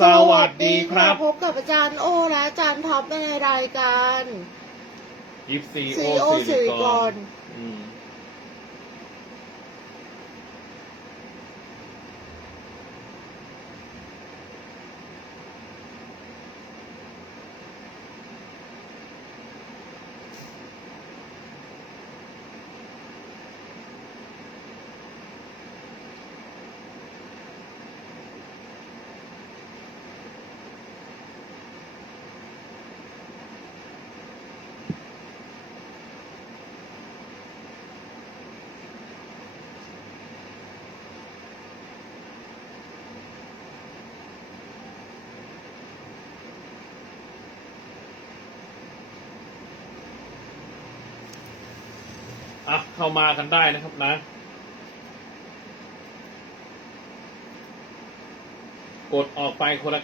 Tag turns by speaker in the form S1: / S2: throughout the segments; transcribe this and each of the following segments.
S1: สวัสดีครับ
S2: พบกับอาจารย์โอและอาจารย์ท็อปในรายการ
S1: ยิปซี
S2: ซี
S1: โอ
S2: โอ
S1: สิ
S2: สิ
S1: ริ
S2: ริ
S1: ก
S2: ก
S1: ร
S2: ร
S1: อืม อะเข้ามากันได้นะครับนะ กดออกไปคนละ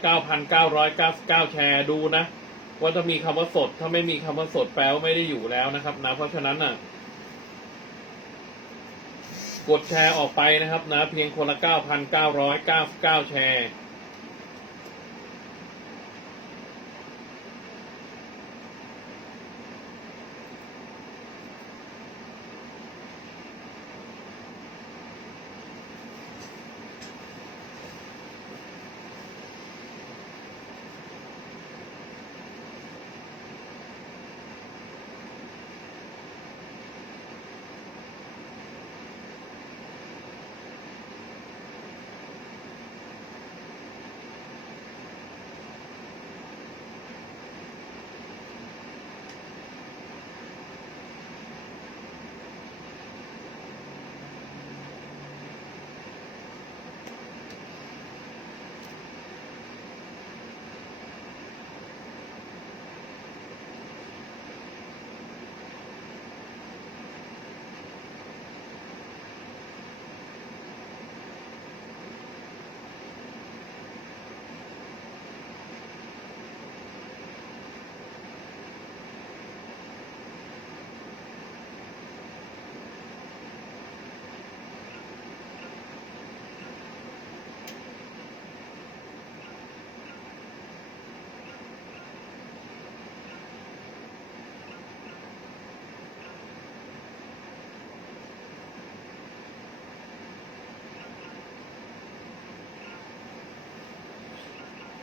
S1: 9,999 แชร์ดูนะ ว่าถ้ามีคำว่าสด ถ้าไม่มีคำว่าสดแปลว่าไม่ได้อยู่แล้วนะครับ นะ เพราะฉะนั้นน่ะ กดแชร์ออกไปนะครับ นะ เพียงคนละ 9,999 แชร์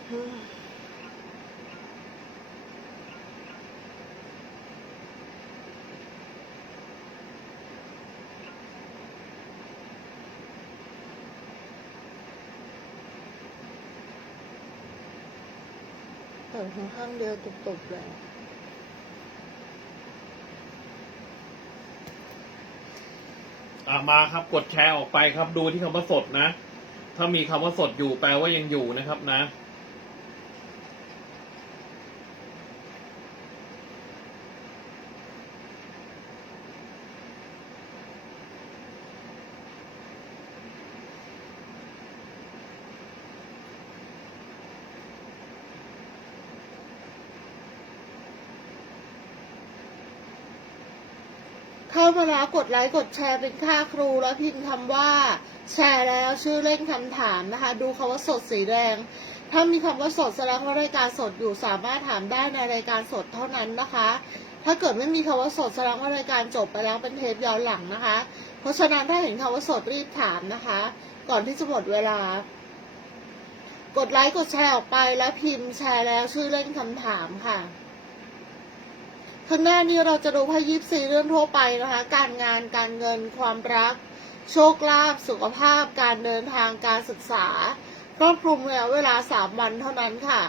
S2: เปิดหูข้างเดียวตุบๆเลย
S1: อะมาครับกดแชร์ออกไปครับดูที่คำว่าสดนะ ถ้ามีคำว่าสดอยู่แปลว่ายังอยู่นะครับนะ
S2: เข้ามาแล้วกดไลค์กดแชร์เป็นค่าครูแล้วพิมพ์คำว่า แชร์แล้วชื่อเล่นคำถามนะคะ ดูคำว่าสดสีแดง ถ้ามีคำว่าสดแสดงว่ารายการสดอยู่สามารถถามได้ในรายการสดเท่านั้นนะคะ ถ้าเกิดไม่มีคำว่าสดแสดงว่ารายการจบไปแล้วเป็นเทปย้อนหลังนะคะ เพราะฉะนั้นถ้าเห็นคำว่าสดรีบถามนะคะ ก่อนที่จะหมดเวลา กดไลค์กดแชร์ออกไปแล้วพิมพ์แชร์แล้วชื่อเล่นคำถามค่ะ ข้างหน้านี้เราจะดูไพ่ยิปซีเรื่องทั่วไปนะคะ การงานการเงินความรัก โชคลาภสุขภาพ การเดินทางการศึกษาครอบคลุมระยะเวลาสามวันเท่านั้นค่ะ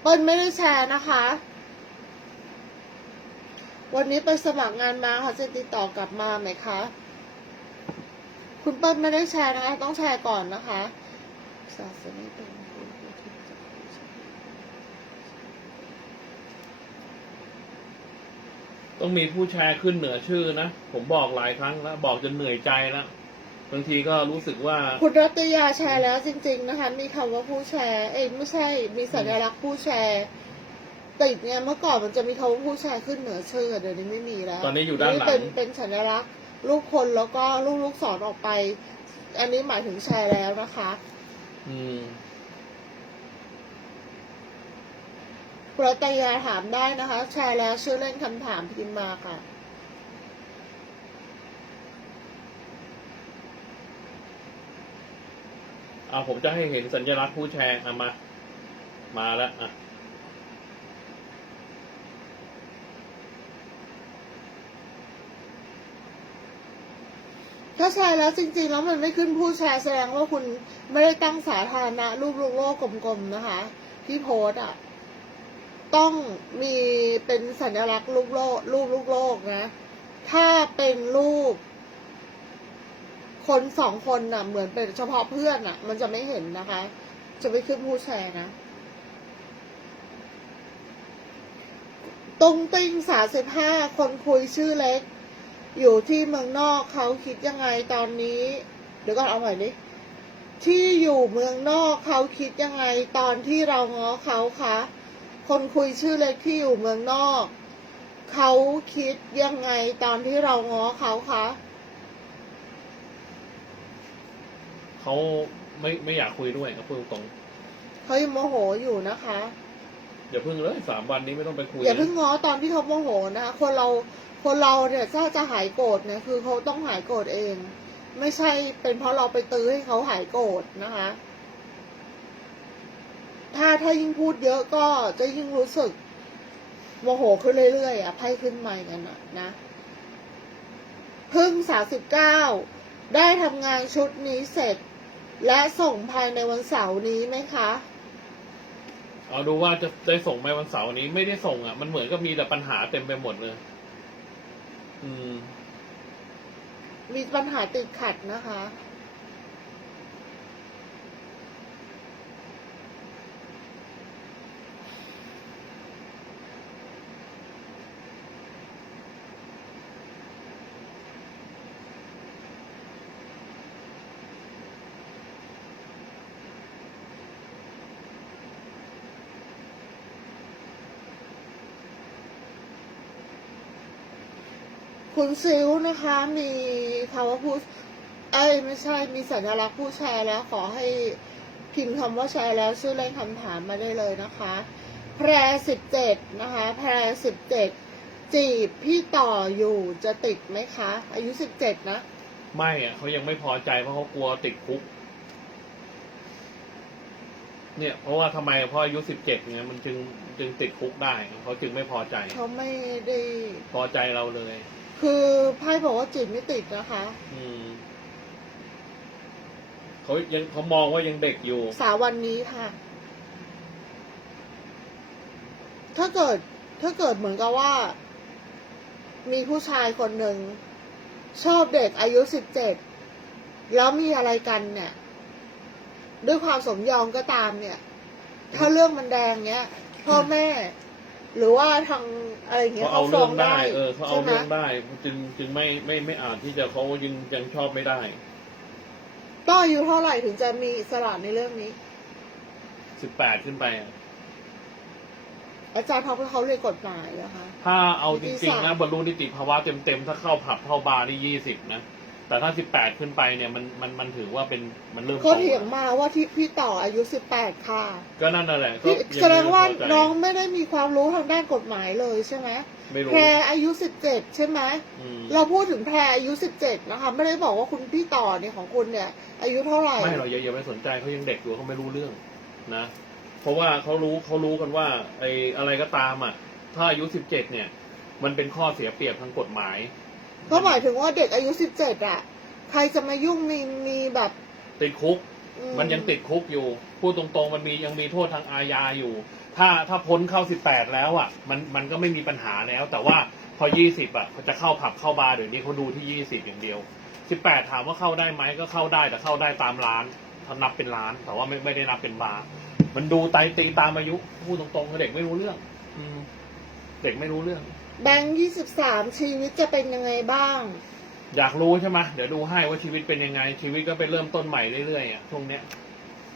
S2: เปิ้ลไม่ได้แชร์นะคะ วันนี้ไปสมัครงานมาเขาจะติดต่อกลับมาไหมคะ คุณเปิ้ลไม่ได้แชร์นะคะ ต้องแชร์ก่อนนะคะศาสนาเป็นผู้ที่จะ
S1: ต้องมีผู้แชร์ขึ้นเหนือชื่อนะ ผมบอกหลายครั้งแล้ว บอกจนเหนื่อยใจแล้วบางทีก็รู้สึกว่า
S2: คุณรัตยาแชร์แล้วจริง ๆ นะคะ มีคำว่าผู้แชร์ เอ้ยไม่ใช่มีสัญลักษณ์ผู้แชร์ติดเนี่ยเมื่อก่อนมันจะมีคำว่าผู้แชร์ขึ้นเหนือชื่อเดี๋ยวนี้ไม่มีแล้ว
S1: ตอนนี้อยู่ด้านหลัง
S2: เป็นเป็นสัญลักษณ์รูปคนแล้วก็ลูกลูกศรออกไป อันนี้หมายถึงแชร์แล้วนะคะ
S1: อืม
S2: คุณรัตยาถามได้นะคะแชร์แล้วชื่อเล่นคำถามพิมพ์มาค่ะ
S1: เอาผมจะให้เห็นสัญลักษณ์ผู้แชร์เอามา มาแล้วอะ
S2: ถ้าแชร์แล้วจริงๆ แล้วมันไม่ขึ้นผู้แชร์แสดงว่าคุณไม่ได้ตั้งสาธารณะรูปลูกโลกกลมๆนะคะ ที่โพสต์อะ ต้องมีเป็นสัญลักษณ์รูปโลกรูปลูกโลกนะ ถ้าเป็นรูป คนสองคนน่ะ เหมือนเป็นเฉพาะเพื่อนอะ มันจะไม่เห็นนะคะ จะไม่ขึ้นผู้แชร์นะตรงติ้งสาสิบห้าคนคุยชื่อเล็ก อยู่ที่เมืองนอกเขาคิดยังไงตอนนี้ เดี๋ยวก่อนเอาใหม่ดิที่อยู่เมืองนอกเขาคิดยังไงตอนที่เราง้อเขาคะ คนคุยชื่อเล็กที่อยู่เมืองนอก เขาคิดยังไงตอนที่เราง้อเขาคะ
S1: เขาไม่ไม่อยากคุยด้วยครับพูดตรง
S2: เขายังโมโหอยู่นะคะ
S1: ๆอย่าเพิ่งเลยสามวันนี้ไม่ต้องไปคุย
S2: อย่าเพิ่งง้อตอนที่เขาโมโหนะคะคนเราคนเราเนี่ยถ้าจะหายโกรธเนี่ยคือเขาต้องหายโกรธเอง ไม่ใช่เป็นเพราะเราไปตื้อให้เขาหายโกรธนะคะ ถ้าถ้ายิ่งพูดเยอะก็จะยิ่งรู้สึกโมโหขึ้นเรื่อยๆอะไพ่ขึ้นใหม่กันนะนะพึ่งสาสิบเก้าได้ทำงานชุดนี้เสร็จ และส่งภายในวันเสาร์นี้ไหมคะ
S1: เอาดูว่าจะได้ส่งไหมวันเสาร์นี้ไม่ได้ส่งอะ มันเหมือนกับมีแต่ปัญหาเต็มไปหมดเลย อืม
S2: มีปัญหาติดขัดนะคะ คุณซิลนะคะมีคำว่าผู้เอ้ยไม่ใช่มีสัญลักษณ์ผู้แชร์แล้ว ขอให้พิมพ์คำว่าแชร์แล้วชื่อเล่นคำถามมาได้เลยนะคะ แพรสิบเจ็ดนะคะ แพรสิบเจ็ดจีบพี่ต่ออยู่จะติดไหมคะ อายุสิบเจ็ดนะ
S1: ไม่อะเขายังไม่พอใจเพราะเขากลัวติดคุก เนี่ย เพราะว่าทำไมเพราะอายุสิบเจ็ดเนี่ยมันจึงจึงติดคุกได้เขาจึงไม่พอใจ
S2: เขาไม่ได้
S1: พอใจเราเลย
S2: คือไพ่บอกว่าจีบไม่ติดนะคะ
S1: อืมเขายังเขามองว่ายังเด็กอยู่
S2: สาววันนี้ค่ะ ถ้าเกิด ถ้าเกิดเหมือนกับว่า มีผู้ชายคนหนึ่ง ชอบเด็กอายุสิบเจ็ดแล้วมีอะไรกันเนี่ย ด้วยความสมยอมก็ตามเนี่ย ถ้าเรื่องมันแดงเนี้ยพ่อแม่ หรือว่าทางอะไรเงี้ย
S1: เขาเอาเรื่องได้
S2: ฟ้
S1: เออเขาเอา
S2: ใช่ไหม
S1: เรื่องได้จึงจึงไม่ไม่ไม่อาจที่จะเขายังยังชอบไม่ได้
S2: ต้องอายุเท่าไหร่ถึงจะมีอิสระในเรื่องนี้
S1: สิบแปดขึ้นไปอะ
S2: อาจารย์ท็อปเขาเรียนกฎหมายนะคะ
S1: ถ้าเอาจ
S2: นิติ
S1: ริง
S2: ศาสตร์
S1: ๆนะบรรลุนิติภาวะเต็มๆถ้าเข้าผับเข้าบาร์นี่ยี่สิบนะ แต่ถ้าสิบแปดขึ้นไปเนี่ยมันมันมันถือว่าเป็นมันเริ่ม
S2: เขา
S1: โต
S2: เถียงมาว่าที่พี่ต่ออายุสิบแปดค่ะ
S1: ก็นั่นน่ะแหละก็
S2: พี่
S1: ยัง
S2: แสดงว่า
S1: ไม่พใจ
S2: น้องไม่ได้มีความรู้ทางด้านกฎหมายเลยใช่ไหม
S1: ไม่รู้
S2: แพรอายุสิบเจ็ดใช่ไหม
S1: อืม
S2: เราพูดถึงแพรอายุสิบเจ็ดนะคะ ไม่ได้บอกว่าคุณพี่ต่อเนี่ยของคุณเนี่ย อายุเท่าไหร่
S1: ไม่เราอย่าอย่าไปสนใจเขายังเด็กอยู่เขาไม่รู้เรื่องนะ เพราะว่าเขารู้เขารู้กันว่าไอ้อะไรก็ตามอะ ถ้าอายุสิบเจ็ดเนี่ย มันเป็นข้อเสียเปรียบทางกฎหมาย
S2: ก็หมายถึงว่าเด็กอายุสิบเจ็ดอะใครจะมายุ่งมีมีแบบ
S1: ติดคุก
S2: อื
S1: มันยังติดคุกอยู่ พูดตรงๆ มันมียังมีโทษทางอาญาอยู่ ถ้าถ้าพ้นเข้าสิบแปดแล้วอะ มันมันก็ไม่มีปัญหาแล้ว แต่ว่าพอยี่สิบอะเขาจะเข้าผับเข้าบาร์เดี๋ยวนี้เขาดูที่ยี่สิบอย่างเดียวสิบแปดถามว่าเข้าได้ไหมก็เข้าได้แต่เข้าได้ตามร้านถ้านับเป็นร้าน แต่ว่าไม่ไม่ได้นับเป็นบาร์มันดูไตตีตามอายุพูดตรงๆเด็กไม่รู้เรื่อง อืม เด็กไม่รู้เรื่อง
S2: แบงค์ยี่สิบสามชีวิตจะเป็นยังไงบ้าง
S1: อยากรู้ใช่ไหมเดี๋ยวดูให้ว่าชีวิตเป็นยังไง ชีวิตก็ไปเริ่มต้นใหม่เรื่อยๆอะช่วงเนี้ย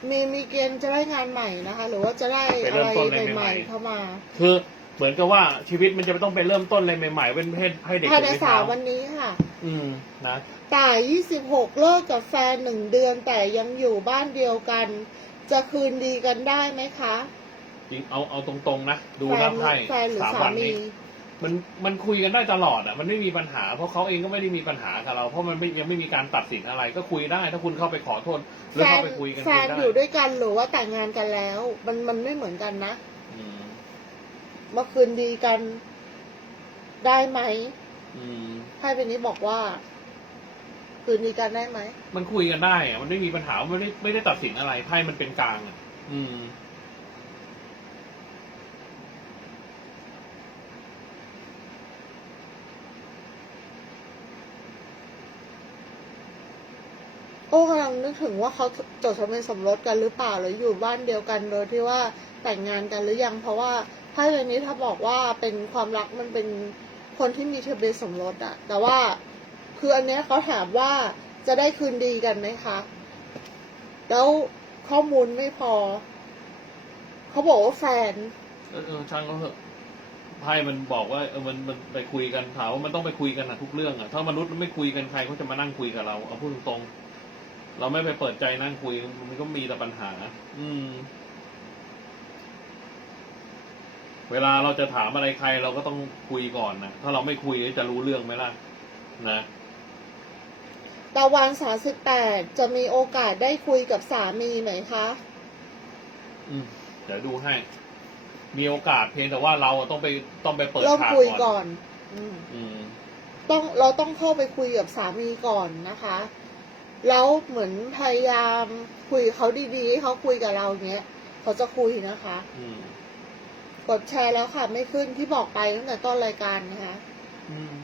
S2: มีมีเกณฑ์จะได้งานใหม่นะคะ หรือว่าจะได้
S1: ไป
S2: อะ
S1: เริ่ม
S2: ไร
S1: ต้นอะไรให
S2: ให
S1: ม่
S2: ม่
S1: ๆ
S2: ๆเข้ามา
S1: คือเหมือนกับว่าชีวิตมันจะต้องไปเริ่มต้นอะไรใหม่ๆเป็นเพศให้เด็ก
S2: ภายใน
S1: เป็น
S2: สาม
S1: เท้า
S2: วันนี้ค่ะ
S1: อืมนะ
S2: ต่ายยี่สิบหกเลิกกับแฟนหนึ่งเดือนแต่ยังอยู่บ้านเดียวกัน จะคืนดีกันได้ไหมคะ
S1: จริงเอาเอาตรงๆนะดู
S2: แฟ
S1: ห
S2: น
S1: น้าไพ่
S2: แฟนหรือ
S1: สาม
S2: สา
S1: วัน
S2: มี
S1: นี้มันมันคุยกันได้ตลอดอะ มันไม่มีปัญหา เพราะเขาเองก็ไม่ได้มีปัญหากับเรา เพราะมันไม่ยังไม่มีการตัดสินอะไร ก็คุยได้ ถ้าคุณเข้าไปขอโทษหรือ
S2: แฟ
S1: เข้านไปคุยกัน
S2: แฟ
S1: คุย
S2: น
S1: ได้
S2: อยู่ด้วยกันหรือว่าแต่งงานกันแล้ว มันมันไม่เหมือนกันนะ
S1: อืม
S2: มาคืนดีกันได้ไหม
S1: อืม
S2: ไพ่ใบนี้บอกว่า คืนดีกันได้ไหม
S1: มันคุยกันได้อะมันไม่มีปัญหามันไม่ได้ไม่ได้ตัดสินอะไรไพ่มันเป็นกลางอะอืม
S2: โอ้กำลังนึกถึงว่าเขาจดทะเบียนสมรสกันหรือเปล่าหรืออยู่บ้านเดียวกันโดยที่ว่าแต่งงานกันหรือยัง เพราะว่าไพ่ใบนี้ถ้าบอกว่าเป็นความรักมันเป็นคนที่มีทะเบียนสมรสอะแต่ว่าคืออันเนี้ยเขาถามว่าจะได้คืนดีกันไหมคะ แล้วข้อมูลไม่พอ เขาบอกว่าแฟน
S1: เออช่างก็เถอะไพ่มันบอกว่าเออมันมันไปคุยกันถามว่ามันต้องไปคุยกันอะทุกเรื่องอะถ้ามนุษย์ไม่คุยกันใครเขาจะมานั่งคุยกับเราเอาพูดตรงๆ เราไม่ไปเปิดใจนั่งคุย มันก็มีแต่ปัญหา อืม เวลาเราจะถามอะไรใคร เราก็ต้องคุยก่อนนะ ถ้าเราไม่คุยจะรู้เรื่องไหมล่ะ นะ
S2: ตะวันสาสิบแปดจะมีโอกาสได้คุยกับสามีไหมคะ
S1: อืม เดี๋ยวดูให้ มีโอกาสเพียงแต่ว่าเราต้องไปต้องไปเปิด
S2: เริ่ม
S1: ฉาก
S2: คุย
S1: ก่
S2: ก่
S1: อน
S2: อน อืม
S1: อืม
S2: ต้องเราต้องเข้าไปคุยกับสามีก่อนนะคะ แล้วเหมือนพยายามคุยกับเขาดีๆให้เขาคุยกับเราเงี้ยเขาจะคุยนะคะ
S1: อืม
S2: กดแชร์แล้วค่ะ ไม่ขึ้นที่บอกไปตั้งแต่ต้นรายการนะคะ
S1: อืม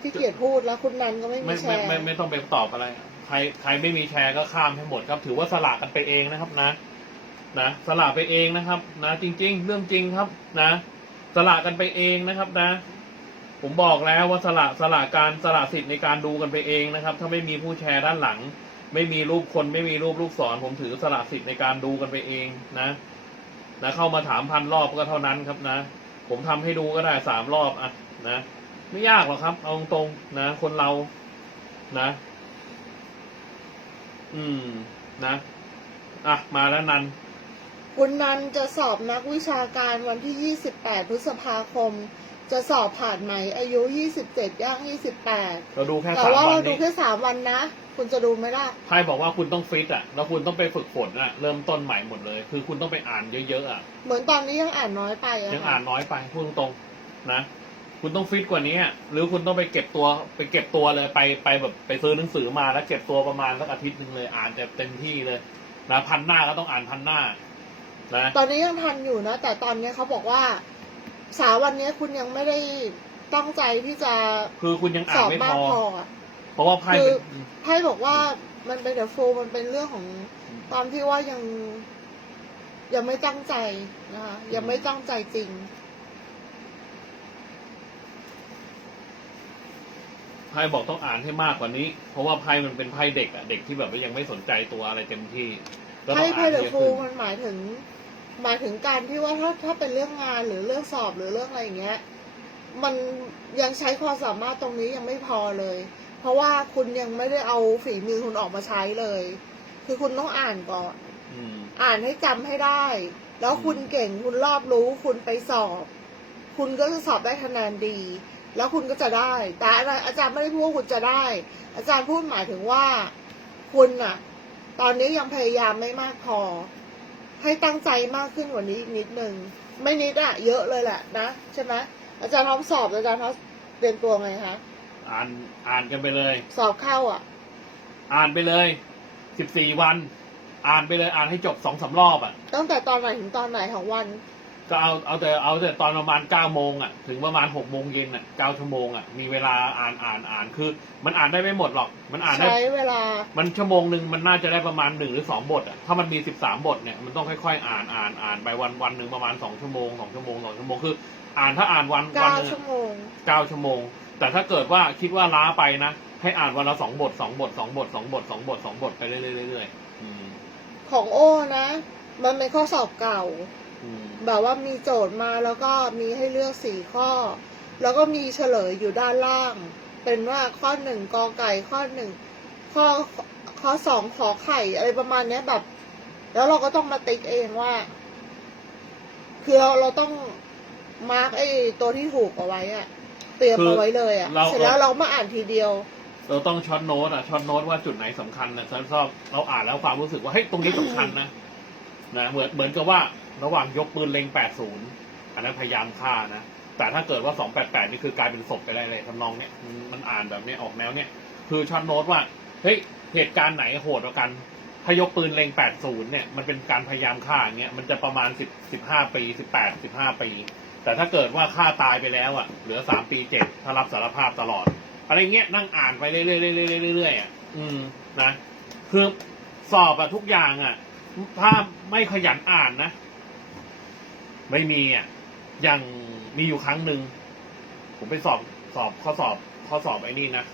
S2: ที่เกียจพูดแล้วคุณนันก็ไม่มี
S1: ไม่
S2: แช
S1: ไม่
S2: ร์
S1: ไม่ไม่ต้องไปตอบอะไร ใครใครไม่มีแชร์ก็ข้ามให้หมดครับ ถือว่าสละกันไปเองนะครับนะ นะสละไปเองนะครับ นะ จริง ๆ เรื่องจริงครับ นะสละกันไปเองนะครับ นะ ผมบอกแล้วว่าสละสละการสละสิทธิ์ในการดูกันไปเองนะครับ ถ้าไม่มีผู้แชร์ด้านหลัง ไม่มีรูปคนไม่มีรูปลูกศรผมถือสละสิทธิ์ในการดูกันไปเองนะนะเข้ามาถามพันรอบก็เท่านั้นครับนะ ผมทำให้ดูก็ได้สามรอบอะนะไม่ยากหรอกครับ เอาตรงๆนะ คนเรานะ อืมนะอะมาแล้วนัน
S2: คุณนันจะสอบนักวิชาการวันที่ 28 พฤษภาคม จะสอบผ่านไหม อายุ27ย่าง28
S1: เราดูแค่
S2: แต่
S1: สาม
S2: ว่า
S1: วั
S2: เรา
S1: น
S2: ดู
S1: นี้
S2: แค่สามวันนะ คุณจะดูไหมล่ะ
S1: ไพ่บอกว่าคุณต้องฟิตอะ แล้วคุณต้องไปฝึกฝนอะ เริ่มต้นใหม่หมดเลย คือคุณต้องไปอ่านเยอะๆอะ
S2: เหมือนตอนนี้ยังอ่านน้อยไปอะ
S1: ยัง
S2: ค่ะ
S1: อ่านน้อยไปพูดตรงๆนะ คุณต้องฟิตกว่านี้อะหรือคุณต้องไปเก็บตัวไปเก็บตัวเลยไปไปแบบไปซื้อหนังสือมาแล้วเก็บตัวประมาณสักอาทิตย์หนึ่งเลยอ่านจะเต็มที่เลยนะพันหน้าก็ต้องอ่านพันหน้านะ
S2: ตอนนี้ยังทันอยู่นะแต่ตอนนี้เขาบอกว่า สาวันนี้คุณยังไม่ได้ตั้งใจที่จะ
S1: คือคุณยัง
S2: ส
S1: อ่าน
S2: อบ
S1: ไม่
S2: มา
S1: พ
S2: ก
S1: อ
S2: พออะ
S1: เพราะว่าไพ่
S2: คือ
S1: เป็น
S2: ไพ่บอกว่ามันเป็นเดอะโฟมันเป็นเรื่องของตอนที่ว่ายัง ยังไม่ตั้งใจนะคะยังไม่ตั้งใจจริง
S1: ไพ่บอกต้องอ่านให้มากกว่านี้ เพราะว่าไพ่มันเป็นไพ่เด็กอะเด็กที่แบบว่ายังไม่สนใจตัวอะไรเต็มที่ก็ต้
S2: ไพ่
S1: อง
S2: ไพ่
S1: อ่าน
S2: เด
S1: เย
S2: อะ
S1: อะ
S2: โฟ
S1: ขึ้น
S2: มันหมายถึง หมายถึงการที่ว่าถ้าถ้าเป็นเรื่องงานหรือเรื่องสอบหรือเรื่องอะไรอย่างเงี้ย มันยังใช้ความสามารถตรงนี้ยังไม่พอเลย เพราะว่าคุณยังไม่ได้เอาฝีมือคุณออกมาใช้เลย คือคุณต้องอ่านก่อน
S1: อืม
S2: อ่านให้จำให้ได้ แล้วคุณเก่งคุณรอบรู้คุณไปสอบ คุณก็จะสอบได้คะแนนดี แล้วคุณก็จะได้ แต่อาจารย์ไม่ได้พูดว่าคุณจะได้ อาจารย์พูดหมายถึงว่า คุณน่ะตอนนี้ยังพยายามไม่มากพอ ให้ตั้งใจมากขึ้นกว่านี้อีกนิดนึงไม่นิดอะเยอะเลยแหละนะใช่ไหมอาจารย์ท็อปสอบอาจารย์ท็อปเตรียมตัวไงคะ
S1: อ่านอ่านกันไปเลย
S2: สอบเข้าอะ
S1: อ่านไปเลยสิบสี่วัน อ่านไปเลยอ่านให้จบสองสารอบอะ
S2: ตั้งแต่ตอนไหนถึงตอนไหนของวัน
S1: ก็เอาเอาแต่เอาแต่ตอนประมาณเก้าโมงอะถึงประมาณหกโมงเย็นอะเก้าชั่วโมงอะมีเวลาอ่านอ่านอ่านคือ มันอ่านได้ไม่หมดหรอก มันอ่านได้
S2: ใช้เวลา
S1: มันชั่วโมงหนึ่งมันน่าจะได้ประมาณหนึ่งหรือสองบทอะถ้ามันมีสิบสามบทเนี่ยมันต้องค่อยๆ อ่านอ่านอ่านไปวันวันหนึ่งประมาณสองชั่วโมงสองชั่วโมงสองชั่วโมงคือ อ่านถ้าอ่านวันวัน
S2: เก้า
S1: หนึง
S2: ชั่วโมง
S1: เก้าชั่วโมง แต่ถ้าเกิดว่าคิดว่าล้าไปนะให้อ่านวันละสองบทสองบทสองบทสองบทสองบทสองบทไปเรื่อยๆเรื่อยๆอืม
S2: ของโอ้นะ มันเป็นข้อสอบเก่า
S1: อืม
S2: แบบว่ามีโจทย์มาแล้วก็มีให้เลือกสี่ข้อ แล้วก็มีเฉลยอยู่ด้านล่าง เป็นว่าข้อหนึ่งกอไก่ข้อหนึ่งข้อข้อสองขอไข่อะไรประมาณเนี้ยแบบ แล้วเราก็ต้องมาติ๊กเองว่า คือเราเราต้องมาร์กไอ้ตัวที่ถูกเอาไว้อะเตรียมเอาไว้เลยอะ
S1: เรา
S2: เสร็จแล้วเรามาอ่านทีเดียว
S1: เราต้องช็อตโน้ตอะช็อตโน้ตว่าจุดไหนสำคัญนะฉันชอบเราอ่านแล้วความรู้สึกว่าเฮ้ยตรงนี้สำคัญนะนะเหมือนเหมือนกับว่า ระหว่างยกปืนเล็ง 80 อันนั้นพยายามฆ่านะ แต่ถ้าเกิดว่า 288 นี่คือกลายเป็นศพไปได้เลยทำนองเนี้ยมันอ่านแบบเนี้ยออกแนวเนี้ยคือช็อตโน้ตว่า เฮ้ย เหตุการณ์ไหนโหดกว่ากัน ถ้ายกปืนเล็ง 80 เนี่ย มันเป็นการพยายามฆ่าอย่างเงี้ย มันจะประมาณ 10 15 ปี 18 15 ปี แต่ถ้าเกิดว่าฆ่าตายไปแล้วอะ เหลือ 3 ปี 7 ถ้ารับสารภาพตลอด อะไรเงี้ยนั่งอ่านไปเรื่อยๆเรื่อยๆเรื่อยๆอะ อืม นะ คือสอบอะทุกอย่างอะถ้าไม่ขยันอ่านนะ ไม่มีอะอย่างมีอยู่ครั้งหนึ่งผมไปสอบสอบข้อสอบข้อสอบไอ้นี่นะ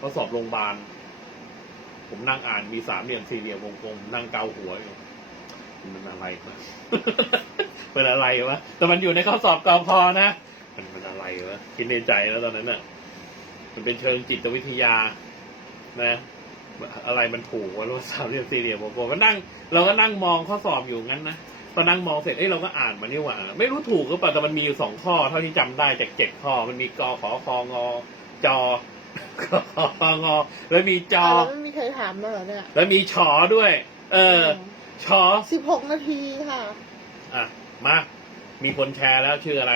S1: ข้อสอบโรงพยาบาล ผมนั่งอ่านมีสามเหลี่ยมสี่เหลี่ยมวงกลมนั่งเกาหัวอยู่มันอะไรวะเป็นอะไรวะแต่มันอยู่ในข้อสอบกอพอนะมันเป็นอะไรวะคิดในใจแล้วตอนนั้นอะมันเป็นเชิงจิตวิทยา นะอะไรมันถูกว่ารูสามเหลี่ยมสี่เหลี่ยมวงกลมก็นั่ง เราก็นั่งมองข้อสอบอยู่งั้นนะ พอนั่งมองเสร็จเอ้ยเราก็อ่านมานี่หว่า ไม่รู้ถูกหรือเปล่าแต่มันมีอยู่สองข้อ เท่าที่จำได้จากเจ็ดข้อ มันมีกอขอคองอจอขอคองอแล้วมีจอ
S2: แล้วไม่มีใครถามมาเหรอเนี่ย
S1: แล้วมีฉอด้วย เออฉอ
S2: สิบหกนาทีค่ะ
S1: อะมา มีคนแชร์แล้วชื่ออะไร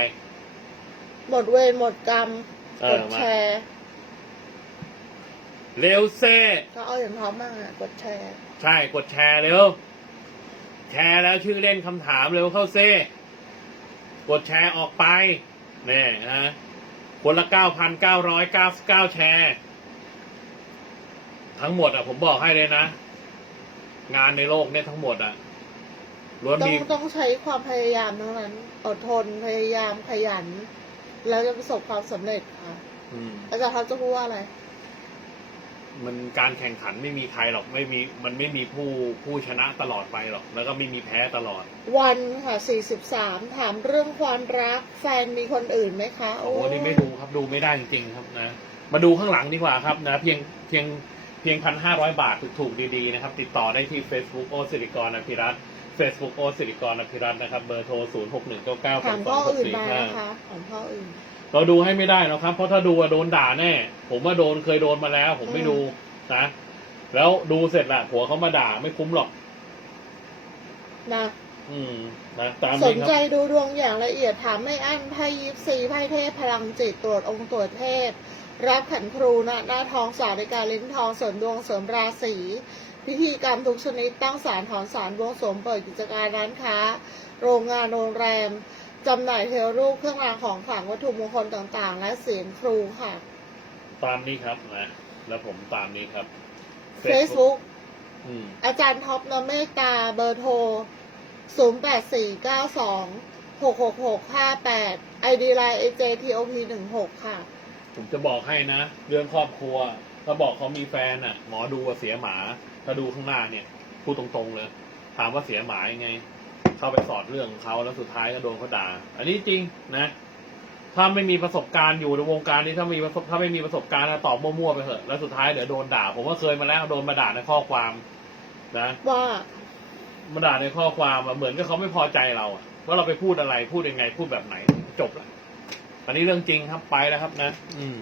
S2: หมดเวรหมดกรรม
S1: เอกอ
S2: ด
S1: มา
S2: แชร์
S1: เร็วเซ่
S2: ก็เอาอย่างพร้อมมากอะกดแชร์
S1: ใช่กดแชร์เร็ว แชร์แล้วชื่อเล่นคำถามเร็วเข้าเซ่กดแชร์ออกไปเนี่ยนะคนละเก้าพันเก้าร้อยเก้าเก้าแชร์ ทั้งหมดอะ ผมบอกให้เลยนะ งานในโลกเนี่ยทั้งหมดอะล้วน
S2: ต้อง
S1: มี
S2: ต้องใช้ความพยายามทั้งนั้น อดทนพยายามขยัน แล้วจะประสบความสำเร็จค่ะ
S1: อืม
S2: อาจารย์เขาจะพูดว่าอะไร
S1: มันการแข่งขันไม่มีใครหรอกไม่มีมันไม่มีผู้ผู้ชนะตลอดไปหรอก แล้วก็ไม่มีแพ้ตลอด
S2: วันค่ะสี่สิบสามถามเรื่องความรัก แฟนมีคนอื่นไหมคะ
S1: โอ้โหนี่ไม่ดูครับดูไม่ได้จริงๆครับนะ มาดูข้างหลังดีกว่าครับนะ เพียงเพียงเพียงพันห้าร้อยบาทถูกๆดีๆนะครับ ติดต่อได้ที่ Facebook โอสิริกรอภิรัตน์ Facebook โอสิริกรอภิรัตน์นะครับ เบอร์โทรศูนย์หกหนึ่งเก้าเก้าส
S2: ถา
S1: อ
S2: ม
S1: งส
S2: ข้
S1: อ
S2: อง
S1: หก
S2: อื่น
S1: สี่
S2: มา
S1: ห้า
S2: นะคะถามข้ออื่น
S1: เราดูให้ไม่ได้หรอกครับ เพราะถ้าดูอะโดนด่าแน่ ผมว่าโดนเคยโดนมาแล้ว ผมไม่
S2: อืม
S1: ดูนะแล้วดูเสร็จละผัวเขามาด่าไม่คุ้มหรอก
S2: นะ
S1: อืมนะตาม
S2: ส
S1: นี้
S2: น
S1: ค
S2: ใจ
S1: รับ
S2: ดูดวงอย่างละเอียดถามไม่อั้นไพ่ยิปซีไพ่เทพพลังจิตตรวจองค์ตรวจเทพ รับขันครูณหน้าทองสาริกาลิ้นทองเสริมดวงเสริมราศีพิธีกรรมทุกชนิดตั้งศาลถอนศาลบวงสรวงเปิดกิจการร้านค้า โรงงานโรงแรม จำหน่ายเทวรูปเครื่องรางของขลังวัตถุมงคลต่างๆ และเสียงครูค่ะ
S1: ตามนี้ครับนะแล้วผมตามนี้ครับ
S2: Facebook
S1: อืม
S2: อาจารย์ท็อปนเมตตาเบอร์โทร 0 8 4 9 2 6 6 6 5 8 ID Line AJTOP 1 6ค่ะ
S1: ผมจะบอกให้นะ เรื่องครอบครัว ถ้าบอกเขามีแฟนอะ หมอดูว่าเสียหมา ถ้าดูข้างหน้าเนี่ยพูดตรงๆเลยถามว่าเสียหมายังไง เข้าไปสอดเรื่องของเขาแล้วสุดท้ายก็โดนเขาด่า อันนี้จริงนะ ถ้าไม่มีประสบการณ์อยู่ในวงการนี้ถ้ามีประสบถ้าไม่มีประสบการณ์นะตอบมั่วๆไปเถอะแล้วสุดท้ายเดี๋ยวโดนด่า ผมก็เคยมาแล้วโดนมาด่าในข้อความนะ
S2: ว่า
S1: มาด่าในข้อความอะเหมือนกับเขาไม่พอใจเราอะว่าเราไปพูดอะไรพูดยังไงพูดแบบไหนจบละอันนี้เรื่องจริงครับไปแล้วครับนะ อืม